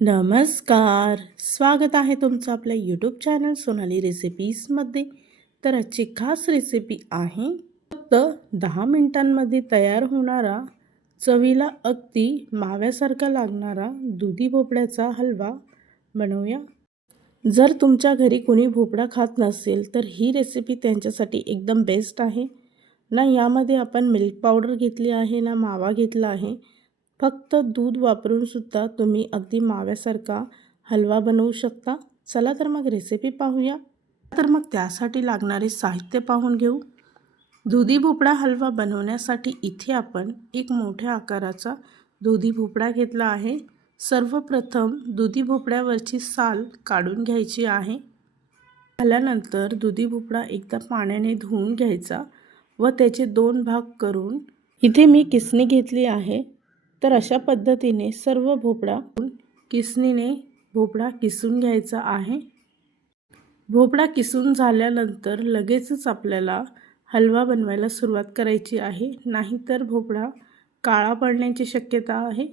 नमस्कार. स्वागत आहे तुमचं आपल्या यूट्यूब चॅनल सोनाली रेसिपीजमध्ये तर आजची खास रेसिपी आहे फक्त दहा मिनिटांमध्ये तयार होणारा चवीला अगदी माव्यासारखा लागणारा दुधी भोपळ्याचा हलवा बनवूया. जर तुमच्या घरी कोणी भोपळा खात नसेल तर ही रेसिपी त्यांच्यासाठी एकदम बेस्ट आहे. ना यामध्ये आपण मिल्क पावडर घेतली आहे ना मावा घेतला आहे. फक्त दूध वापरून सुद्धा तुम्ही अगदी माव्यासारखा हलवा बनवू शकता. चला तर मग रेसिपी पाहूया. तर मग त्यासाठी लागणारे साहित्य पाहून घेऊ. दुधी भोपळा हलवा बनवण्यासाठी इथे आपण एक मोठ्या आकाराचा दुधी भोपळा घेतला आहे. सर्वप्रथम दुधी भोपळ्यावरची साल काढून घ्यायची आहे. झाल्यानंतर दुधी भोपळा एकदा पाण्याने धुवून घ्यायचा व त्याचे दोन भाग करून इथे मी किसणी घेतली आहे. तर अशा पद्धतीने सर्व भोपळा किसणीने भोपळा किसून घ्यायचा आहे. भोपळा किसून झाल्यानंतर लगेचच आपल्याला हलवा बनवायला सुरुवात करायची आहे. नाहीतर भोपळा काळा पडण्याची शक्यता आहे.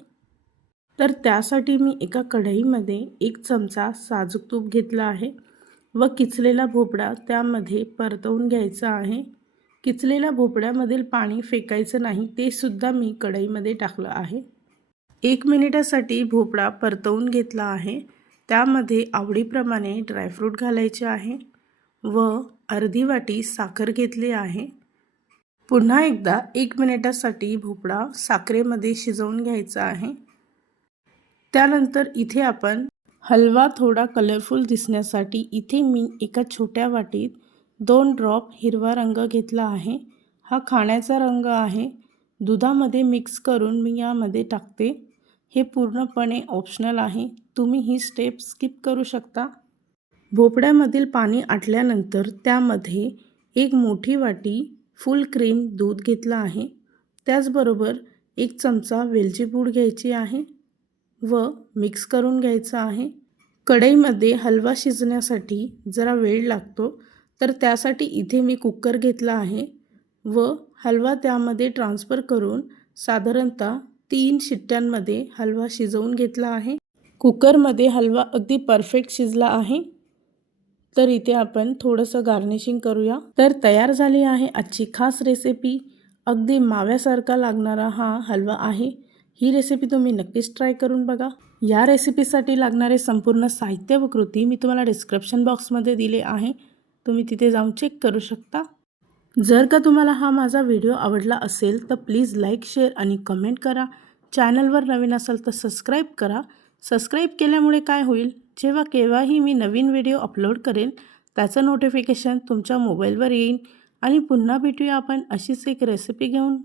तर त्यासाठी मी एका कढईमध्ये एक चमचा साजूक तूप घेतला आहे व किचलेला भोपळा त्यामध्ये परतवून घ्यायचा आहे. किचलेल्या भोपळ्यामधील पाणी फेकायचं नाही ते सुद्धा मी कढईमध्ये टाकलं आहे. एक मिनिटासाठी भोपळा परतवून घेतला आहे. त्यामध्ये आवडीप्रमाणे ड्रायफ्रूट घालायचे आहे व अर्धी वाटी साखर घेतली आहे. पुन्हा एकदा एक मिनिटासाठी भोपळा साखरेमध्ये शिजवून घ्यायचा आहे. त्यानंतर इथे आपण हलवा थोडा कलरफुल दिसण्यासाठी इथे मी एका छोट्या वाटीत दोन ड्रॉप हिरवा रंग घेतला आहे. हा खाण्याचा रंग आहे. दुधामध्ये मिक्स करून मी यामध्ये टाकते. हे पूर्णपणे ऑप्शनल आहे. तुम्ही ही स्टेप स्किप करू शकता. भोपळ्यामधील पाणी आटल्यानंतर त्यामध्ये एक मोठी वाटी फुल क्रीम दूध घेतलं आहे. त्याचबरोबर एक चमचा वेलची पूड घ्यायची आहे व मिक्स करून घ्यायचं आहे. कढईमध्ये हलवा शिजण्यासाठी जरा वेळ लागतो. तर त्यासाठी इथे मी कुकर घेतला आहे व हलवा त्यामध्ये ट्रान्सफर करून साधारणतः तीन शिट्ट्यांमध्ये हलवा शिजवून घेतला आहे. कुकरमध्ये हलवा अगदी परफेक्ट शिजला आहे. तर इथे आपण थोडंसं गार्निशिंग करूया. तर तयार झाली आहे आजची खास रेसिपी अगदी माव्यासारखा लागणारा हा हलवा आहे. ही रेसिपी तुम्ही नक्कीच ट्राय करून बघा. या रेसिपीसाठी लागणारे संपूर्ण साहित्य व कृती मी तुम्हाला डिस्क्रिप्शन बॉक्समध्ये दिले आहे. तुम्ही तिथे जाऊन चेक करू शकता. जर का तुम्हाला हा माझा व्हिडिओ आवडला असेल तर प्लीज लाईक शेअर आणि कमेंट करा. चॅनलवर नवीन असाल तर सबस्क्राईब करा. सबस्क्राईब केल्यामुळे काय होईल? जेव्हा केव्हाही मी नवीन व्हिडिओ अपलोड करेन त्याचं नोटिफिकेशन तुमच्या मोबाईलवर येईल आणि पुन्हा भेटूया आपण अशीच एक रेसिपी घेऊन.